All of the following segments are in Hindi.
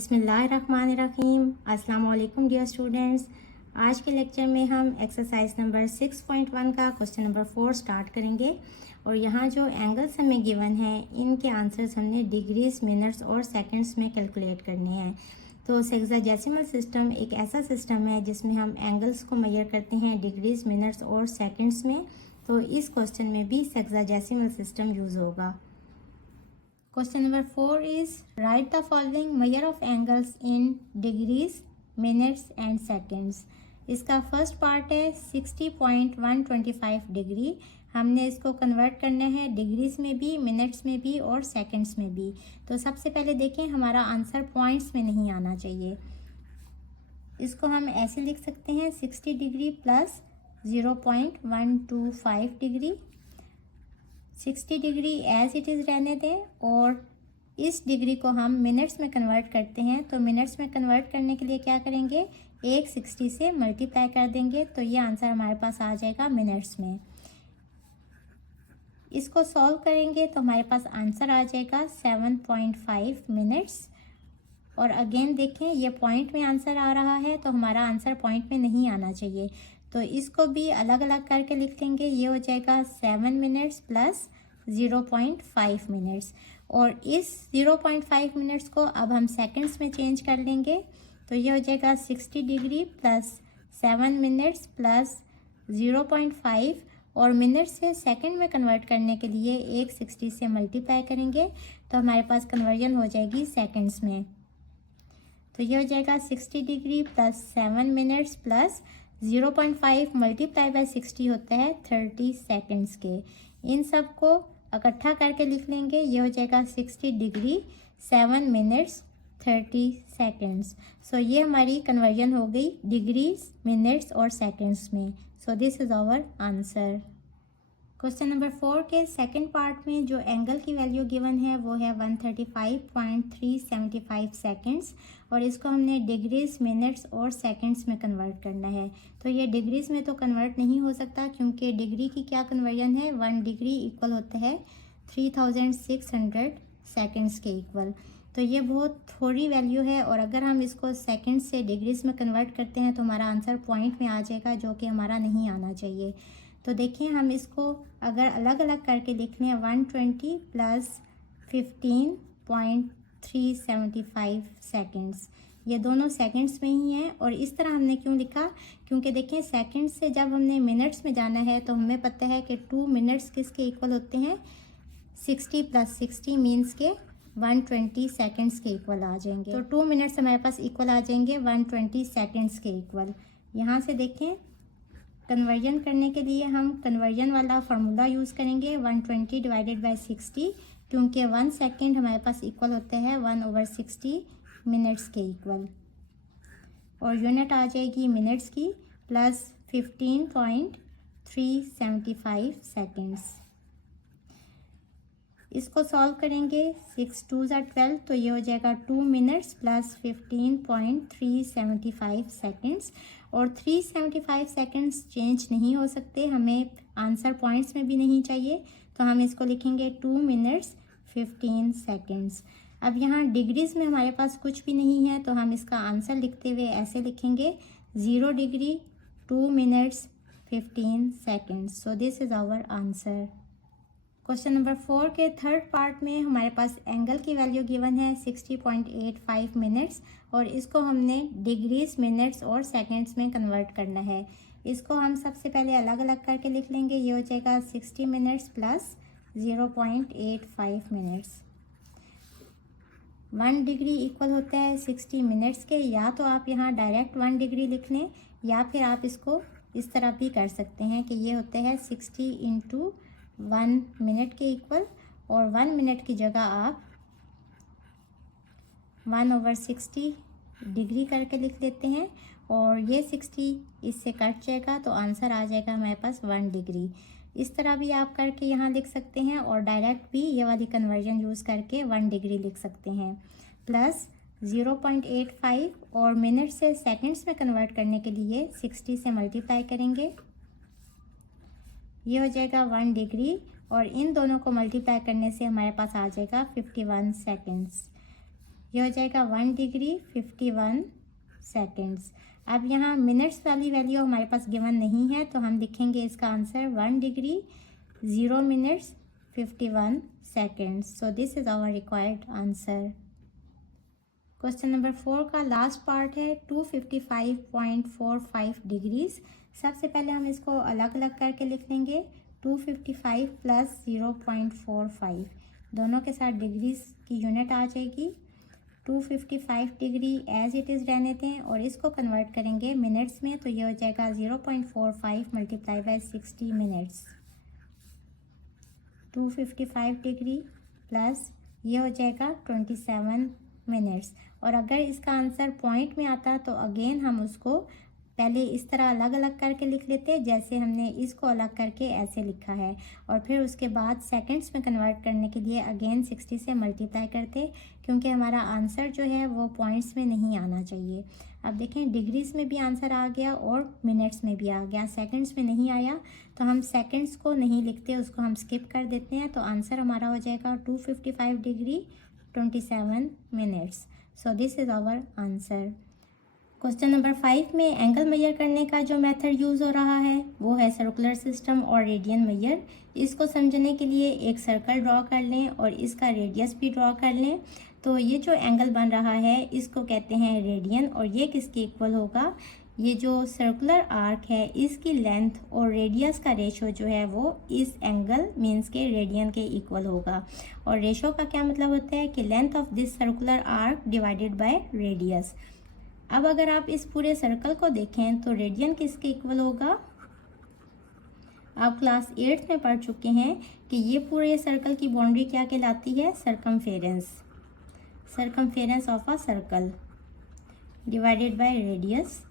बिस्मिल्लाहिर्रहमानिर्रहीम। अस्सलाम वालेकुम डियर स्टूडेंट्स। आज के लेक्चर में हम एक्सरसाइज नंबर 6.1 का क्वेश्चन नंबर 4 स्टार्ट करेंगे। और यहाँ जो एंगल्स हमें गिवन हैं इनके आंसर्स हमने डिग्रीज, मिनट्स और सेकंड्स में कैलकुलेट करने हैं। तो सेक्साडेसिमल सिस्टम एक ऐसा सिस्टम है जिसमें हम एंगल्स को मेजर करते हैं डिग्रीज, मिनट्स और सेकंड्स में। तो इस क्वेश्चन में भी सेक्साडेसिमल सिस्टम यूज़ होगा। Question number 4 is write the following measure of angles in degrees, minutes and seconds. इसका फर्स्ट पार्ट है 60.125 डिग्री। हमने इसको कन्वर्ट करना है डिग्रीज में भी, मिनट्स में भी और सेकंड्स में भी। तो सबसे पहले देखें हमारा आंसर पॉइंट्स में नहीं आना चाहिए। इसको हम ऐसे लिख सकते हैं 60 degree plus 0.125 degree. 60 degree as it is रहने दें और इस डिग्री को हम मिनट्स में कन्वर्ट करते हैं। तो मिनट्स में कन्वर्ट करने के लिए क्या करेंगे, 160 से मल्टीप्लाई कर देंगे तो ये आंसर हमारे पास आ जाएगा मिनट्स में। इसको सॉल्व करेंगे तो हमारे पास आंसर आ जाएगा 7.5 मिनट्स। और अगेन देखें ये पॉइंट में आंसर आ रहा है तो हमारा आंसर पॉइंट में नहीं आना चाहिए। तो इसको भी अलग अलग करके लिख लेंगे। ये हो जाएगा 7 मिनट्स प्लस 0.5 मिनट्स। और इस 0.5 मिनट्स को अब हम सेकंड्स में चेंज कर लेंगे। तो ये हो जाएगा 60 डिग्री प्लस 7 मिनट्स प्लस 0.5 और मिनट से सेकंड में कन्वर्ट करने के लिए 160 से मल्टीप्लाई करेंगे तो हमारे पास कन्वर्जन हो जाएगी सेकंड्स में। तो ये हो जाएगा 60 degree plus 7 minutes plus 0.5 multiply by 60 होता है 30 सेकंड्स के। इन सब को इकट्ठा करके लिख लेंगे। ये हो जाएगा 60 डिग्री 7 मिनट्स 30 सेकंड्स। सो ये हमारी कन्वर्जन हो गई डिग्रीज, मिनट्स और सेकंड्स में। So this is our answer. Question number 4 के सेकंड पार्ट में जो एंगल की वैल्यू गिवन है वो है 135.375 सेकंड्स और इसको हमने डिग्रीज, मिनट्स और सेकंड्स में कन्वर्ट करना है। तो ये डिग्रीज में तो कन्वर्ट नहीं हो सकता क्योंकि डिग्री की क्या कन्वर्जन है, 1 डिग्री इक्वल होता है 3600 सेकंड्स के इक्वल। तो ये बहुत थोड़ी वैल्यू है और अगर हम इसको सेकंड से डिग्रीज में कन्वर्ट करते हैं तो हमारा आंसर पॉइंट में आ जाएगा जो कि हमारा नहीं आना चाहिए। तो देखिए हम इसको अगर अलग अलग करके लिख लें 120 प्लस 15.375 सेकेंड्स, ये दोनों सेकंड्स में ही हैं। और इस तरह हमने क्यों लिखा, क्योंकि देखिए सेकंड्स से जब हमने मिनट्स में जाना है तो हमें पता है कि 2 मिनट्स किसके इक्वल होते हैं, 60 प्लस 60 मीन्स के 120 सेकंड्स के इक्वल आ जाएंगे। तो 2 मिनट्स हमारे पास इक्वल आ जाएंगे 120 सेकंड्स के इक्वल। यहाँ से देखें कन्वर्जन करने के लिए हम कन्वर्जन वाला फार्मूला यूज़ करेंगे 120 डिवाइडेड बाय 60 क्योंकि 1 सेकेंड हमारे पास इक्वल होता है 1/60 मिनट्स के इक्वल। और यूनिट आ जाएगी मिनट्स की प्लस 15.375 सेकेंड्स। इसको सॉल्व करेंगे 6 2 12 तो ये हो जाएगा 2 मिनट्स प्लस 15.375 सेकेंड्स। और 375 सेकेंड्स चेंज नहीं हो सकते, हमें आंसर पॉइंट्स में भी नहीं चाहिए तो हम इसको लिखेंगे 2 मिनट्स 15 सेकेंड्स। अब यहाँ डिग्रीज में हमारे पास कुछ भी नहीं है तो हम इसका आंसर लिखते हुए ऐसे लिखेंगे 0 degree 2 minutes 15 seconds. So this is our answer. Question number 4 के थर्ड पार्ट में हमारे पास एंगल की वैल्यू गिवन है 60.85 मिनट्स और इसको हमने डिग्रीज, मिनट्स और सेकंड्स में कन्वर्ट करना है। इसको हम सबसे पहले अलग अलग करके लिख लेंगे। ये हो जाएगा 60 minutes plus 0.85 minutes. 1 degree equal होता है 60 मिनट्स के। या तो आप यहाँ डायरेक्ट 1 डिग्री लिख लें या फिर आप इसको इस तरह भी कर सकते हैं कि ये होता है 60 इंटू 1 मिनट के इक्वल और 1 मिनट की जगह आप 1/60 डिग्री करके लिख लेते हैं और ये 60 इससे कट जाएगा तो आंसर आ जाएगा हमारे पास 1 डिग्री। इस तरह भी आप करके यहाँ लिख सकते हैं और डायरेक्ट भी ये वाली कन्वर्जन यूज़ करके 1 डिग्री लिख सकते हैं। प्लस 0.85 और मिनट से सेकंड्स में कन्वर्ट करने के लिए 60 से मल्टीप्लाई करेंगे। ये हो जाएगा 1 डिग्री और इन दोनों को मल्टीप्लाई करने से हमारे पास आ जाएगा 51 सेकेंड्स। ये हो जाएगा 1 डिग्री 51 सेकेंड्स। अब यहाँ मिनट्स वाली वैल्यू हमारे पास गिवन नहीं है, तो हम लिखेंगे इसका answer 1 degree 0 minutes 51 seconds. So this is our required answer. Question number 4 का लास्ट पार्ट है 255.45 डिग्रीज। सबसे पहले हम इसको अलग अलग करके लिख लेंगे। 255 प्लस 0.45 दोनों के साथ डिग्रीज की यूनिट आ जाएगी। 255 डिग्री एज इट इज़ रहने दें और इसको कन्वर्ट करेंगे मिनट्स में, तो ये हो जाएगा 0.45 multiply by 60 minutes. 255 degree plus ये हो जाएगा 27 मिनट्स। और अगर इसका आंसर पॉइंट में आता तो अगेन हम उसको पहले इस तरह अलग अलग करके लिख लेते, जैसे हमने इसको अलग करके ऐसे लिखा है, और फिर उसके बाद सेकंड्स में कन्वर्ट करने के लिए अगेन 60 से मल्टीप्लाई करते, क्योंकि हमारा आंसर जो है वो पॉइंट्स में नहीं आना चाहिए। अब देखें डिग्रीज में भी आंसर आ गया और मिनट्स में भी आ गया, सेकंड्स में नहीं आया, तो हम सेकंड्स को नहीं लिखते, उसको हम स्किप कर देते हैं। तो आंसर हमारा हो जाएगा 255 degree 27 minutes. So this is our answer. Question number 5 में एंगल मेजर करने का जो मेथड यूज़ हो रहा है वो है सर्कुलर सिस्टम और रेडियन मेजर। इसको समझने के लिए एक सर्कल ड्रॉ कर लें और इसका रेडियस भी ड्रॉ कर लें। तो ये जो एंगल बन रहा है इसको कहते हैं रेडियन, और ये किसके इक्वल होगा? ये जो सर्कुलर आर्क है इसकी लेंथ और रेडियस का रेशो जो है वो इस एंगल मीन्स के रेडियन के इक्वल होगा। और रेशो का क्या मतलब होता है कि length of this circular arc divided by radius. अब अगर आप इस पूरे सर्कल को देखें तो रेडियन किसके इक्वल होगा? आप क्लास 8th में पढ़ चुके हैं कि ये पूरे सर्कल की बाउंड्री क्या कहलाती है? Circumference. Circumference of a circle divided by radius.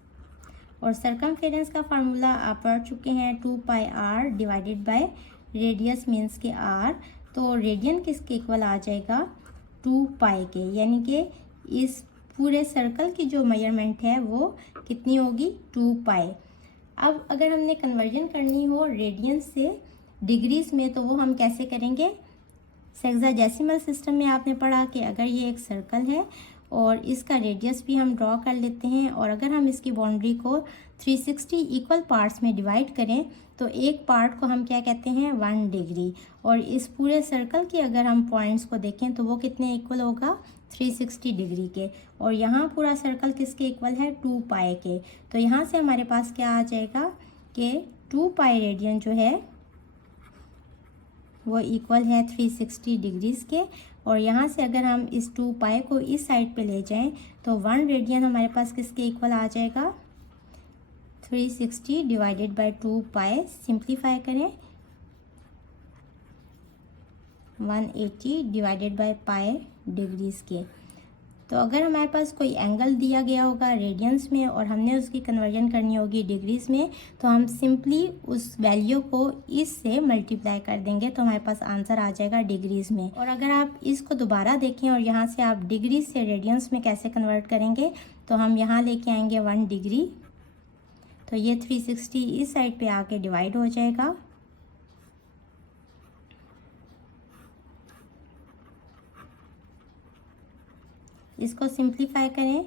और सरकमफेरेंस का फार्मूला आप पढ़ चुके हैं 2πr divided by radius means के r। तो रेडियन किसके इक्वल आ जाएगा? 2π के, यानी कि इस पूरे सर्कल की जो मेजरमेंट है वो कितनी होगी? 2π। अब अगर हमने कन्वर्जन करनी हो रेडियन से डिग्रीज में तो वो हम कैसे करेंगे? हेक्साडेसिमल सिस्टम में आपने पढ़ा कि अगर ये एक सर्कल है और इसका रेडियस भी हम ड्रॉ कर लेते हैं, और अगर हम इसकी बाउंड्री को 360 इक्वल पार्ट्स में डिवाइड करें तो एक पार्ट को हम क्या कहते हैं? 1 डिग्री। और इस पूरे सर्कल की अगर हम पॉइंट्स को देखें तो वो कितने इक्वल होगा? 360 डिग्री के। और यहाँ पूरा सर्कल किसके इक्वल है? 2π के। तो यहाँ से हमारे पास क्या आ जाएगा कि 2π रेडियन जो है वो इक्वल है 360 डिग्रीज के। और यहाँ से अगर हम इस 2π को इस साइड पे ले जाएं तो 1 रेडियन हमारे पास किसके इक्वल आ जाएगा? 360 डिवाइडेड बाय 2π। सिंप्लीफाई करें 180 डिवाइडेड बाय पाई डिग्रीज के। तो अगर हमारे पास कोई एंगल दिया गया होगा रेडियंस में और हमने उसकी कन्वर्जन करनी होगी डिग्रीज में, तो हम सिंपली उस वैल्यू को इससे मल्टीप्लाई कर देंगे तो हमारे पास आंसर आ जाएगा डिग्रीज में। और अगर आप इसको दोबारा देखें और यहाँ से आप डिग्रीज से रेडियंस में कैसे कन्वर्ट करेंगे, तो हम यहाँ लेके आएंगे 1 डिग्री, तो ये 360 इस साइड पे आके डिवाइड हो जाएगा। इसको सिंप्लीफाई करें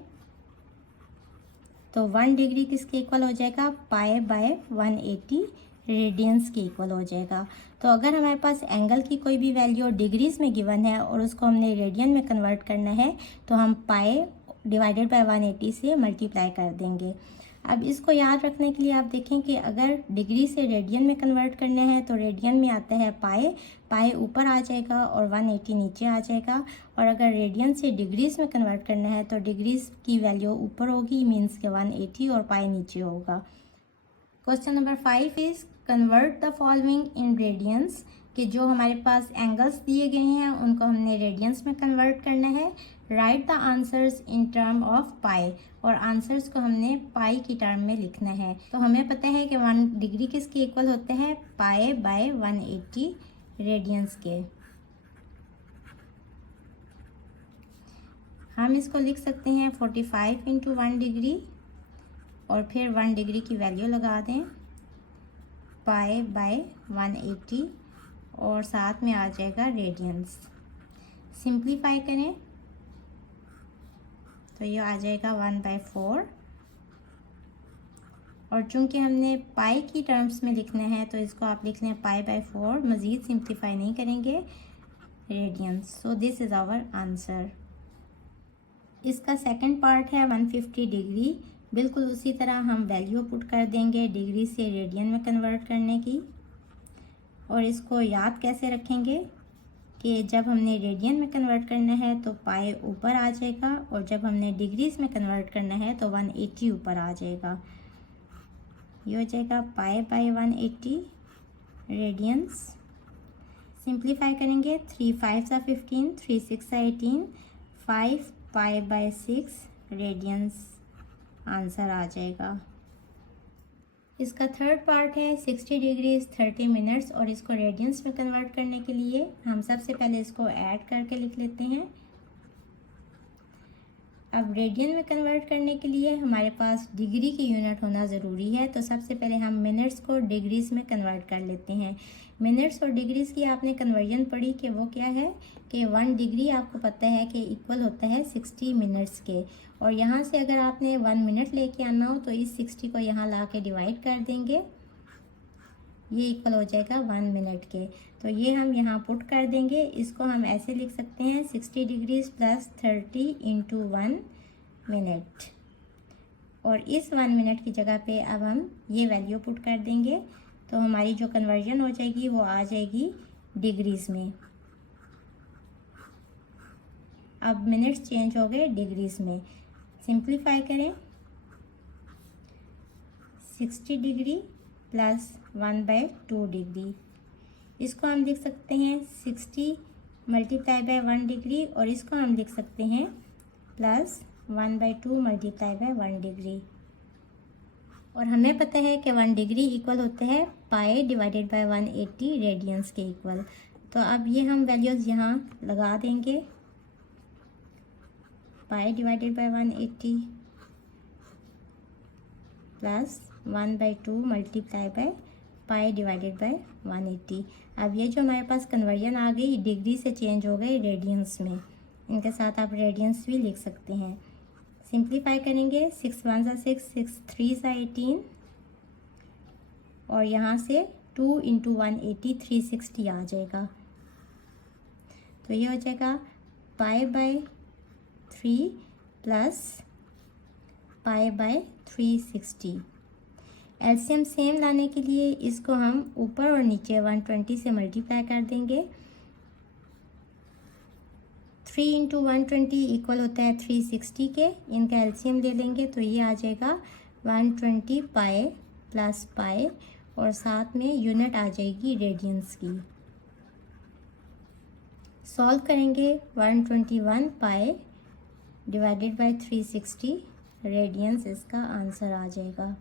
तो 1 डिग्री किसके इक्वल हो जाएगा? पाई बाय 180 रेडियंस के इक्वल हो जाएगा। तो अगर हमारे पास एंगल की कोई भी वैल्यू डिग्रीज में गिवन है और उसको हमने रेडियन में कन्वर्ट करना है तो हम पाई डिवाइडेड बाय 180 से मल्टीप्लाई कर देंगे। अब इसको याद रखने के लिए आप देखें कि अगर डिग्री से रेडियन में कन्वर्ट करना है तो रेडियन में आता है पाई, पाई ऊपर आ जाएगा और 180 नीचे आ जाएगा। और अगर रेडियन से डिग्रीज में कन्वर्ट करना है तो डिग्रीज की वैल्यू ऊपर होगी मीन्स के 180 और पाई नीचे होगा। Question number 5 is convert the following in radiance, कि जो हमारे पास एंगल्स दिए गए हैं उनको हमने रेडियंस में कन्वर्ट करना है। Write the answers in term of pi, और आंसर्स को हमने पाई की टर्म में लिखना है। तो हमें पता है कि 1 डिग्री किसके इक्वल होते हैं? पाई बाय 180 रेडियंस के। हम इसको लिख सकते हैं 45 इंटू 1 डिग्री और फिर 1 डिग्री की वैल्यू लगा दें पाई बाय 180 और साथ में आ जाएगा रेडियंस। सिंप्लीफाई करें तो ये आ जाएगा 1/4। और चूंकि हमने पाई की टर्म्स में लिखना है तो इसको आप लिख लें π/4, मज़ीद सिंप्लीफाई नहीं करेंगे, radians. So this is our answer. इसका सेकंड पार्ट है 150 डिग्री। बिल्कुल उसी तरह हम वैल्यू पुट कर देंगे डिग्री से रेडियन में कन्वर्ट करने की। और इसको याद कैसे रखेंगे कि जब हमने रेडियन में कन्वर्ट करना है तो पाई ऊपर आ जाएगा, और जब हमने डिग्रीज में कन्वर्ट करना है तो 180 ऊपर आ जाएगा। ये हो जाएगा π/180 रेडियंस। सिंप्लीफाई करेंगे, 3 5 15, 3 6 18, 5 π/6 रेडियंस आंसर आ जाएगा। इसका थर्ड पार्ट है 60 डिग्रीज 30 मिनट्स, और इसको रेडियंस में कन्वर्ट करने के लिए हम सबसे पहले इसको ऐड करके लिख लेते हैं। अब रेडियन में कन्वर्ट करने के लिए हमारे पास डिग्री की यूनिट होना ज़रूरी है, तो सबसे पहले हम मिनट्स को डिग्रीज में कन्वर्ट कर लेते हैं। मिनट्स और डिग्रीज की आपने कन्वर्जन पढ़ी कि वो क्या है कि 1 डिग्री आपको पता है कि इक्वल होता है 60 मिनट्स के, और यहाँ से अगर आपने 1 मिनट लेके आना हो तो इस 60 को यहाँ ला के डिवाइड कर देंगे, ये इक्वल हो जाएगा 1 मिनट के। तो ये हम यहाँ पुट कर देंगे। इसको हम ऐसे लिख सकते हैं 60 डिग्रीज प्लस 30 इंटू 1 मिनट, और इस 1 मिनट की जगह पे अब हम ये वैल्यू पुट कर देंगे, तो हमारी जो कन्वर्जन हो जाएगी वो आ जाएगी डिग्रीज में। अब मिनट्स चेंज हो गए डिग्रीज में। सिंप्लीफाई करें, 60 डिग्री प्लस 1/2 डिग्री, इसको हम लिख सकते हैं 60 मल्टीप्लाई बाय 1 डिग्री, और इसको हम लिख सकते हैं प्लस 1/2 मल्टीप्लाई बाय 1 डिग्री। और हमें पता है कि 1 डिग्री इक्वल होता है पाई डिवाइडेड बाय 180 रेडियंस के इक्वल। तो अब ये हम वैल्यूज़ यहाँ लगा देंगे, पाई divided by 180 plus 1/2 multiply by pi divided by 180। अब ये जो हमारे पास कन्वर्जन आ गई डिग्री से चेंज हो गई रेडियंस में, इनके साथ आप रेडियंस भी लिख सकते हैं। सिंप्लीफाई करेंगे, 6 1 6, 6 3 18, और यहाँ से 2 इंटू 180 360 आ जाएगा। तो ये हो जाएगा π/3 प्लस π/360। एलसीएम सेम लाने के लिए इसको हम ऊपर और नीचे 120 से मल्टीप्लाई कर देंगे। 3 इंटू 120 इक्वल होता है 360 के, इनका एलसीएम ले लेंगे तो ये आ जाएगा 120 पाई प्लस पाई, और साथ में यूनिट आ जाएगी रेडियंस की। सॉल्व करेंगे, 121 पाई डिवाइडेड बाय 360 रेडियंस इसका आंसर आ जाएगा।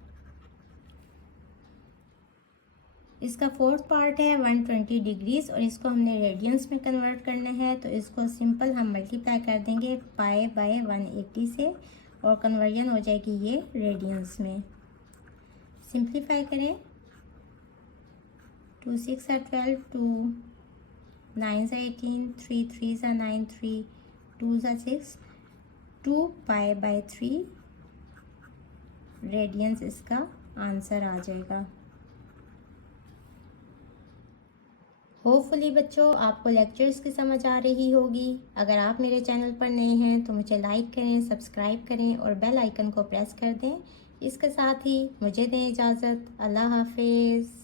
इसका फोर्थ पार्ट है 120 डिग्रीज, और इसको हमने रेडियंस में कन्वर्ट करना है, तो इसको सिंपल हम मल्टीप्लाई कर देंगे पाई बाय 180 से, और कन्वर्जन हो जाएगी ये रेडियंस में। सिंप्लीफाई करें, 2 6 12, 2 9 18, 3 3 9, 3 2 6, 2 पाई बाय 3 रेडियंस इसका आंसर आ जाएगा। होपफुली बच्चों आपको लेक्चर्स की समझ आ रही होगी। अगर आप मेरे चैनल पर नए हैं तो मुझे लाइक करें, सब्सक्राइब करें और बेल आइकन को प्रेस कर दें। इसके साथ ही मुझे दें इजाज़त। अल्लाह हाफिज़।